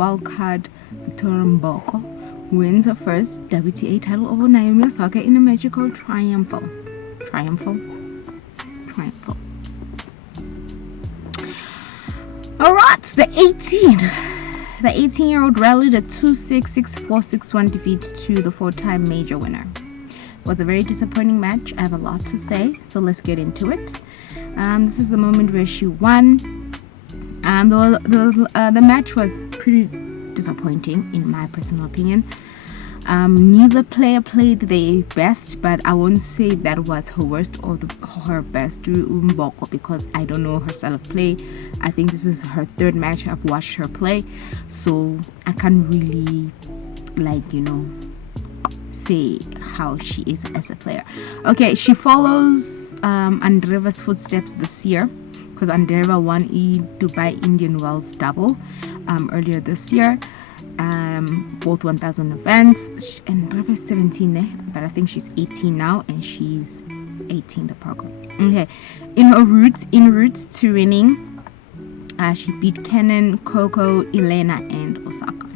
wildcard Victoria Mboko wins her first WTA title over Naomi Osaka in a magical triumphal. Alright, the 18-year-old rallied a 2-6, 6-4, 6-1 defeat to the 4-time major winner. It was a very disappointing match. I have a lot to say, so let's get into it. This is the moment where she won. The match was pretty disappointing in my personal opinion. Neither player played their best, but I won't say that was her worst or her best to Mboko, because I don't know her style of play. I think this is her third match I've watched her play, so I can't really say how she is as a player. Okay, she follows Andreeva's footsteps this year, because Andreeva won Dubai Indian Wells double earlier this year. Both 1,000 events, and Andreeva is 17, but I think she's 18 now, and she's 18 the program. Okay, in routes to winning, she beat Kenin, Coco, Elena, and Osaka.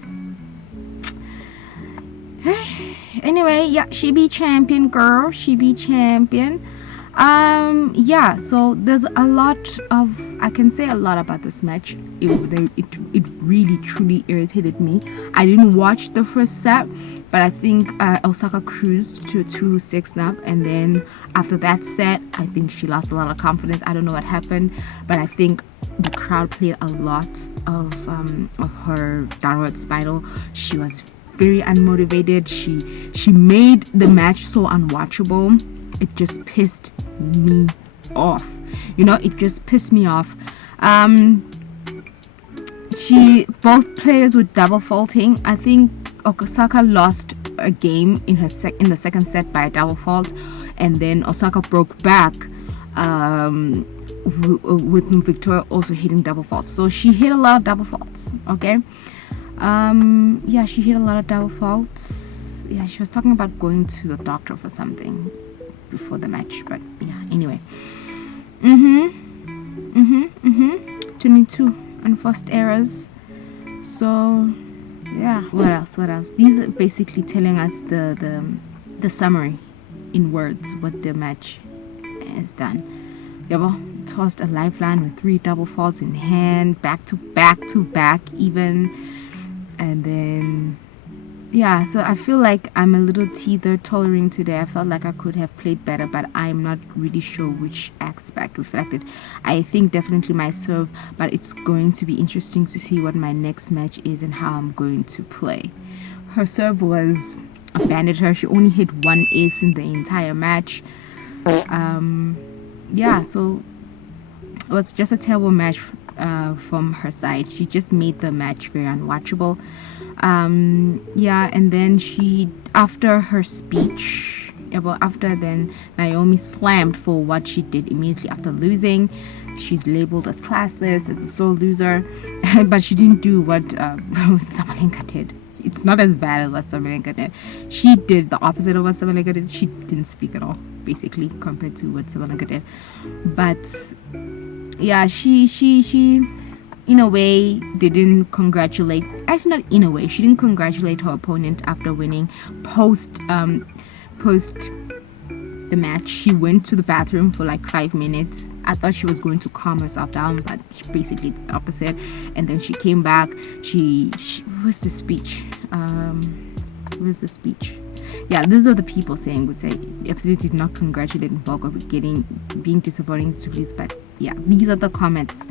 Anyway, yeah, she be champion, girl. She be champion. Yeah, so there's a lot of, I can say a lot about this match. It really truly irritated me. I didn't watch the first set, but I think Osaka cruised to a 2-6 snap, and then after that set I think she lost a lot of confidence. I don't know what happened, but I think the crowd played a lot of her downward spiral. She was very unmotivated. She made the match so unwatchable. It just pissed me off. It just pissed me off. Both players were double faulting. I think Osaka lost a game in the second set by a double fault, and then Osaka broke back with Victoria also hitting double faults. So she hit a lot of double faults. Okay. Yeah, she hit a lot of double faults. Yeah, she was talking about going to the doctor for something before the match, but yeah, anyway. 22 unforced errors. So yeah, what else? These are basically telling us the summary in words, what the match has done. Yabo tossed a lifeline with 3 double faults in hand, back to back even, and then yeah, so I feel like I'm a little teeter tottering today. I felt like I could have played better, but I'm not really sure which aspect reflected. I think definitely my serve, but it's going to be interesting to see what my next match is and how I'm going to play. Her serve was abandoned her. She only hit 1 ace in the entire match. Yeah, so it was just a terrible match from her side. She just made the match very unwatchable. Yeah, and then after her speech, after then Naomi slammed for what she did immediately after losing. She's labeled as classless, as a sore loser, but she didn't do what Sabalenka did. It's not as bad as what Sabalenka did. She did the opposite of what Sabalenka did. She didn't speak at all, basically, compared to what Sabalenka did. But yeah, she in a way didn't congratulate, actually not in a way, she didn't congratulate her opponent after winning. Post the match, she went to the bathroom for like 5 minutes. I thought she was going to calm herself down, but she basically did the opposite. And then she came back. Where's the speech? Yeah, these are the people would say absolutely did not congratulate Mboko for being disappointing to lose. But yeah, these are the comments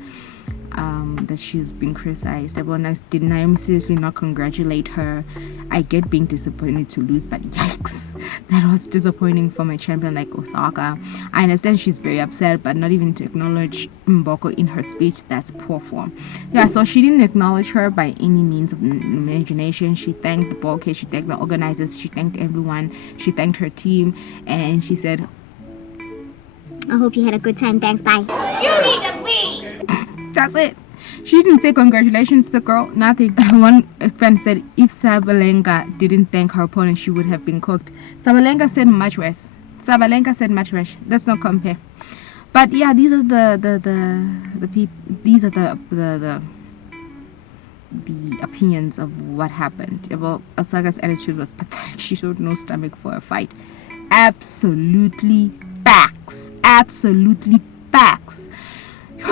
that she's being criticized. Everyone else, did Naomi seriously not congratulate her? I get being disappointed to lose, but yikes, that was disappointing from a champion like Osaka. I understand she's very upset, but not even to acknowledge Mboko in her speech, that's poor form. Yeah, so she didn't acknowledge her by any means of imagination. She thanked the bouquet, she thanked the organizers, she thanked everyone, she thanked her team, and she said, I hope you had a good time, thanks, bye. You need to leave! That's it. She didn't say congratulations to the girl, nothing. One friend said if Sabalenka didn't thank her opponent, she would have been cooked. Sabalenka said much worse. Let's not compare. But yeah, these are the people. These are the opinions of what happened. Well, Osaka's attitude was pathetic. She showed no stomach for a fight. Absolutely facts. Absolutely facts.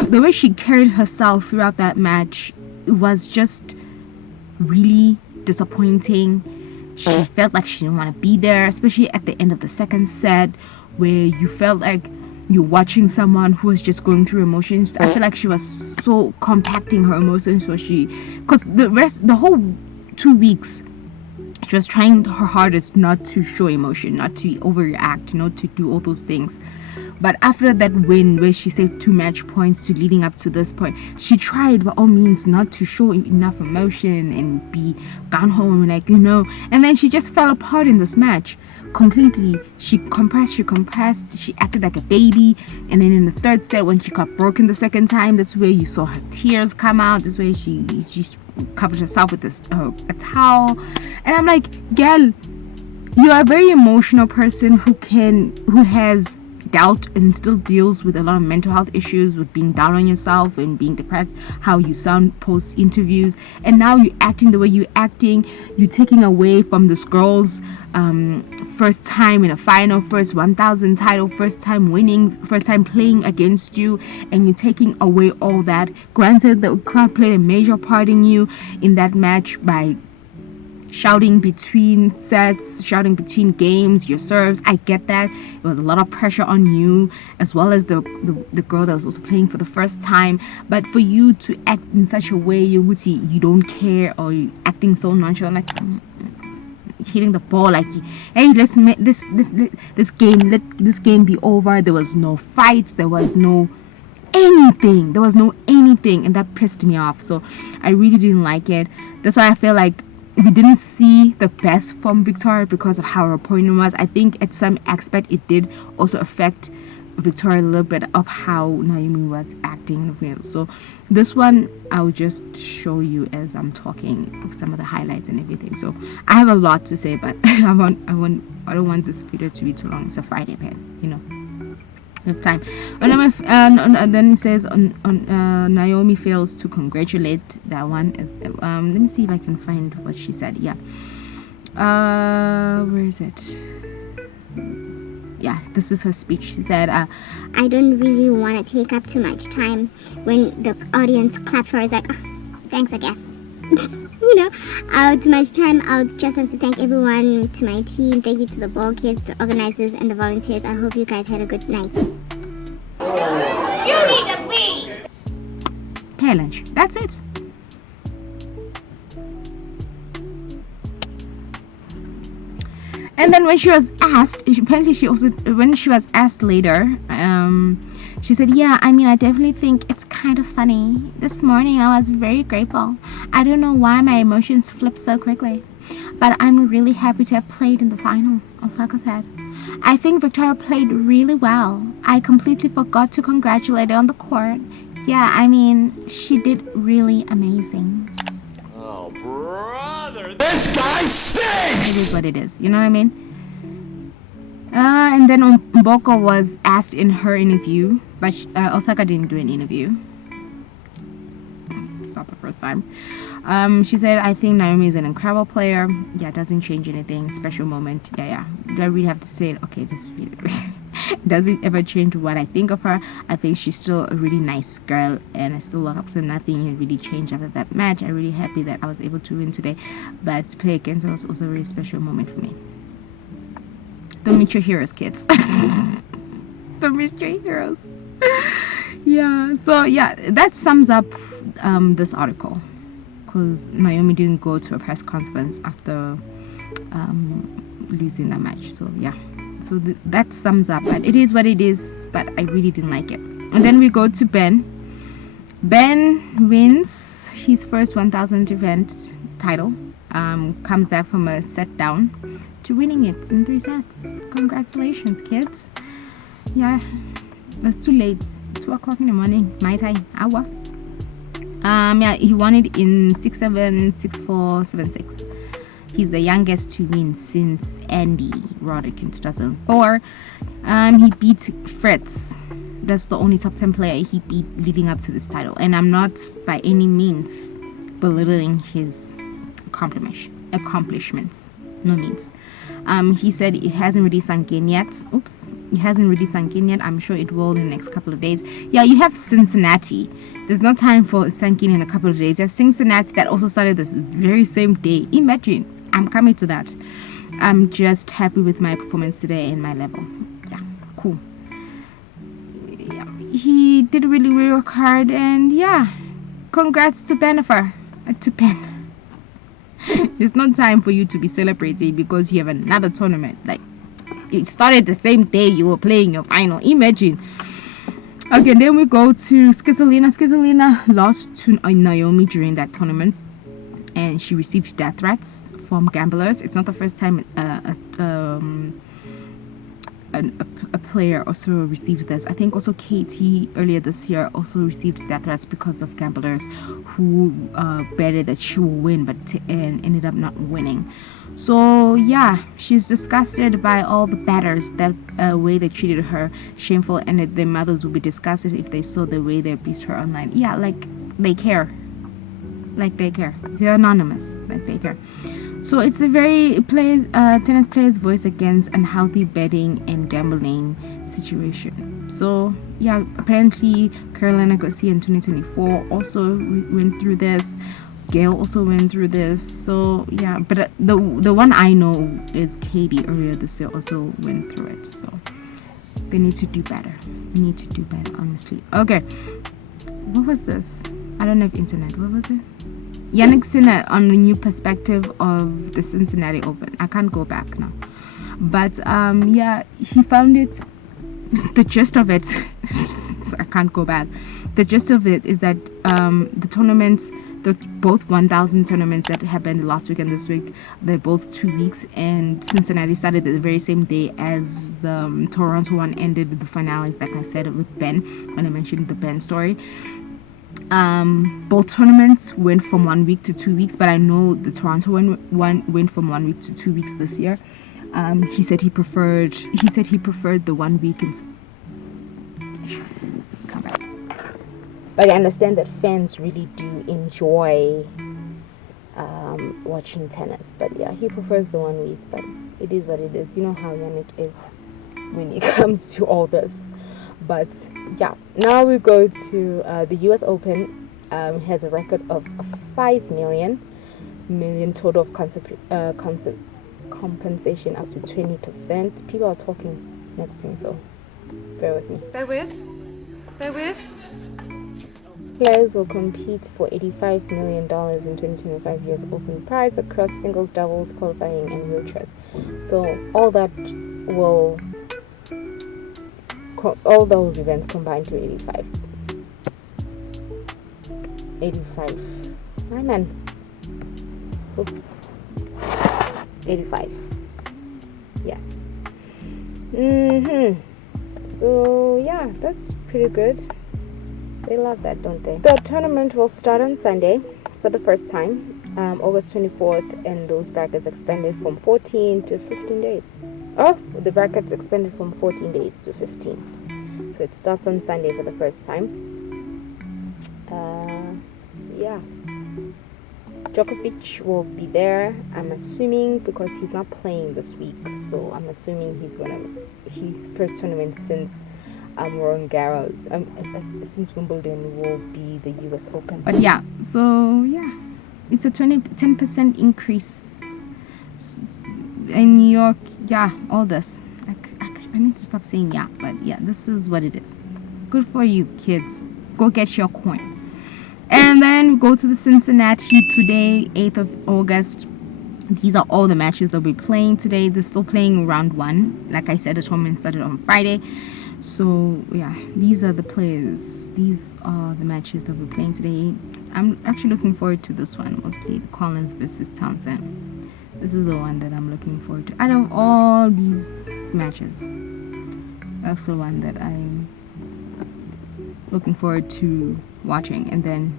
The way she carried herself throughout that match was just really disappointing. She felt like she didn't want to be there, especially at the end of the second set, where you felt like you're watching someone who was just going through emotions. I feel like she was so compacting her emotions, so because the whole 2 weeks, she was trying her hardest not to show emotion, not to overreact, not to do all those things. But after that win, where she saved 2 match points to leading up to this point, she tried by all means not to show enough emotion and be down home, like, and then she just fell apart in this match completely. She compressed, she acted like a baby, and then in the third set, when she got broken the second time, that's where you saw her tears come out. That's where she covered herself with a towel, and I'm like, girl, you are a very emotional person who has dealt and still deals with a lot of mental health issues, with being down on yourself and being depressed, how you sound post interviews, and now you're acting the way you're acting. You're taking away from this girl's first time in a final, first 1000 title, first time winning, first time playing against you, and you're taking away all that. Granted, the crowd played a major part in that match by shouting between sets, shouting between games, your serves. I get that. It was a lot of pressure on you, as well as the girl that was also playing for the first time. But for you to act in such a way, you don't care, or you acting so nonchalant, like hitting the ball, like, hey, let's make this game, let this game be over. There was no fights. There was no anything. And that pissed me off. So I really didn't like it. That's why I feel like we didn't see the best from Victoria because of how her opponent was. I think at some aspect it did also affect Victoria a little bit of how Naomi was acting. So this one I'll just show you as I'm talking of some of the highlights and everything. So I have a lot to say, but I don't want this video to be too long. It's a Friday, man, we have time. Then it says Naomi fails to congratulate that one. Let me see if I can find what she said. Yeah. Where is it? Yeah, this is her speech. She said, I don't really want to take up too much time. When the audience clapped for her, it's like, oh, thanks, I guess. Too much time. I just want to thank everyone, to my team. Thank you to the ball kids, the organizers, and the volunteers. I hope you guys had a good night. You need to leave! Okay, lunch. That's it. And then when she was asked, when she was asked later, she said, yeah, I mean, I definitely think it's kind of funny. This morning I was very grateful. I don't know why my emotions flipped so quickly, but I'm really happy to have played in the final, Osaka said. I think Victoria played really well. I completely forgot to congratulate her on the court. Yeah, I mean, she did really amazing. Oh, brother, this guy stinks! It is what it is, you know what I mean? And then Mboko was asked in her interview, but Osaka didn't do an interview. It's not the first time. She said, I think Naomi is an incredible player. Yeah, it doesn't change anything. Special moment. Yeah. Do I really have to say it? Okay, this really doesn't ever change what I think of her. I think she's still a really nice girl, and I still look up to nothing really changed after that match. I'm really happy that I was able to win today, but to play against her was also a really special moment for me. Don't meet your heroes, kids. Don't meet your heroes. Yeah, so yeah, that sums up this article, because Naomi didn't go to a press conference after losing that match. So yeah, so that sums up. But it is what it is, but I really didn't like it. And then we go to Ben. Ben wins his first 1000 event title, comes back from a set down to winning it in 3 sets. Congratulations, kids. Yeah, it was too late. 2 o'clock in the morning, my time, hour. Yeah, he won it in 6-7, 6-4, 7-6. He's the youngest to win since Andy Roddick in 2004. He beat Fritz. That's the only top 10 player he beat leading up to this title. And I'm not by any means belittling his accomplishments. No means. He said it hasn't really sunk in yet. It hasn't really sunk in yet. I'm sure it will in the next couple of days. Yeah, you have Cincinnati. There's no time for it sinking in a couple of days. There's Cincinnati that also started this very same day. Imagine. I'm coming to that. I'm just happy with my performance today and my level. Yeah, cool. Yeah, he did really work hard, and yeah, congrats to Bennifer. To Ben. There's no time for you to be celebrating because you have another tournament. Like, it started the same day you were playing your final. Imagine. Okay, then we go to Skizalina. Skizalina lost to NAOMI during that tournament, and she received death threats from gamblers. It's not the first time a player also received this. I think also KT earlier this year also received death threats because of gamblers who betted that she will win and ended up not winning. So yeah, she's disgusted by all the batters, that way they treated her shameful, and that their mothers would be disgusted if they saw the way they abused her online. Yeah, like they care. They're anonymous. Like they care. So it's a very tennis player's voice against unhealthy betting and gambling situation. So yeah, apparently Carolina Garcia in 2024 also went through this. Gail also went through this. So yeah, but the one I know is Katie earlier this year also went through it. So they need to do better. Honestly. Okay, what was this? I don't have internet. What was it? Yannick Sinner on the new perspective of the Cincinnati Open. I can't go back now, but yeah, he found it. The gist of it, I can't go back. The gist of it is that the tournaments, both 1,000 tournaments that happened last week and this week, they're both 2 weeks, and Cincinnati started the very same day as the Toronto one ended with the finales. Like I said with Ben, when I mentioned the Ben story. Both tournaments went from 1 week to 2 weeks, but I know the Toronto one went from 1 week to 2 weeks this year. He said he preferred the 1 week come back. But I understand that fans really do enjoy watching tennis. But yeah, he prefers the 1 week. But it is what it is. You know how Yannick is when it comes to all this. But yeah, now we go to the US Open. Has a record of 5 million total of compensation up to 20%. People are talking nothing, so bear with me. Bear with. Players will compete for $85 million in 2025 US Open prize across singles, doubles, qualifying, and wheelchairs. So all those events combined to 85. My man. Oops. 85. Yes. So yeah, that's pretty good. They love that, don't they? The tournament will start on Sunday for the first time, August 24th, and those brackets expanded from 14 to 15 days. Oh, the brackets expanded from 14 days to 15. So it starts on Sunday for the first time. Yeah. Djokovic will be there, I'm assuming, because he's not playing this week. So I'm assuming his first tournament since Roland Garros, since Wimbledon, will be the US Open. But yeah, so yeah, it's a 10% increase in New York. Yeah, all this. I need to stop saying yeah, but yeah, this is what it is. Good for you, kids. Go get your coin. And then go to the Cincinnati today, 8th of August. These are all the matches they'll be playing today. They're still playing round 1. Like I said, the tournament started on Friday. So yeah, these are the players. These are the matches they'll be playing today. I'm actually looking forward to this one, mostly Collins versus Townsend. This is the one that I'm looking forward to. Out of all these matches, that's the one that I'm looking forward to watching. And then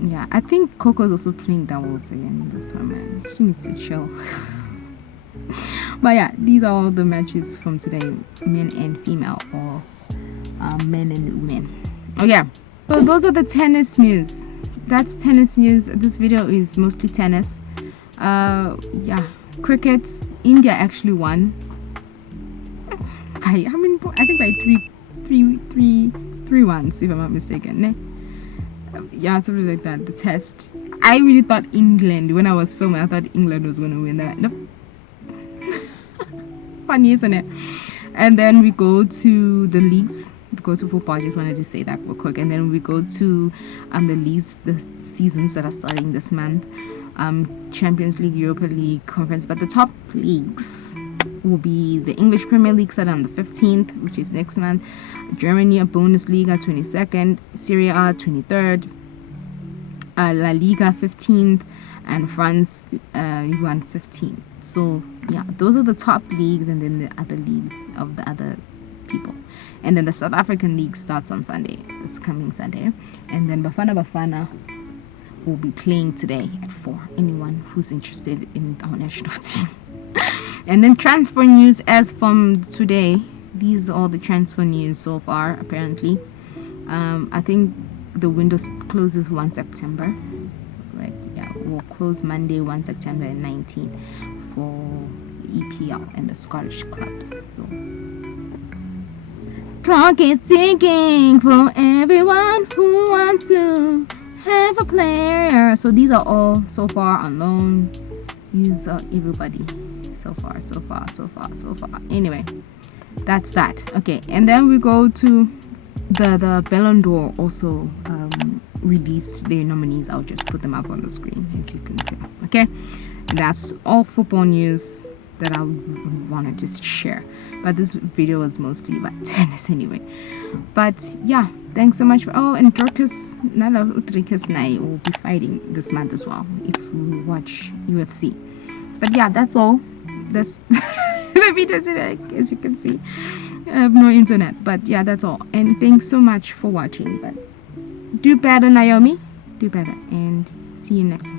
yeah, I think Coco's also playing doubles again this tournament. She needs to chill. But yeah, these are all the matches from today, men and female, or men and women. Oh yeah, so those are the tennis news. that's tennis news. This video is mostly tennis. Yeah, cricket. India actually won by, I mean, I think by 3-1, if I'm not mistaken. Ne? Yeah, something like that. The test. I really thought England, when I was filming, I thought England was going to win that. Nope. Funny, isn't it? And then we go to the leagues. We go to football. I just wanted to say that real quick. And then we go to the leagues, the seasons that are starting this month. Champions League, Europa League, Conference. But the top leagues will be the English Premier League starting on the 15th, which is next month. Germany, a Bundesliga 22nd, Serie A 23rd, La Liga 15th, and France Ligue 1 15th. So yeah, those are the top leagues, and then the other leagues of the other people. And then the South African League starts on Sunday, this coming Sunday. And then Bafana will be playing today at 4. Anyone who's interested in our national team. And then transfer news as from today. These are all the transfer news so far, apparently. I think the window closes 1 September. Right? Yeah, we'll close Monday, 1 September and 19 for EPL and the Scottish clubs. So clock is ticking for everyone who wants to have a player. So these are all so far on loan. These are everybody so far. Anyway, that's that. Okay, and then we go to the Ballon d'Or also released their nominees. I'll just put them up on the screen as you can see. Okay, and that's all football news that I wanted to share. But this video was mostly about tennis anyway. But yeah, thanks so much for, and Dorcas Nai will be fighting this month as well if you watch UFC. But yeah, that's all. That's the video today, as you can see. I have no internet, but yeah, that's all. And thanks so much for watching. But do better, Naomi. Do better, and see you next time.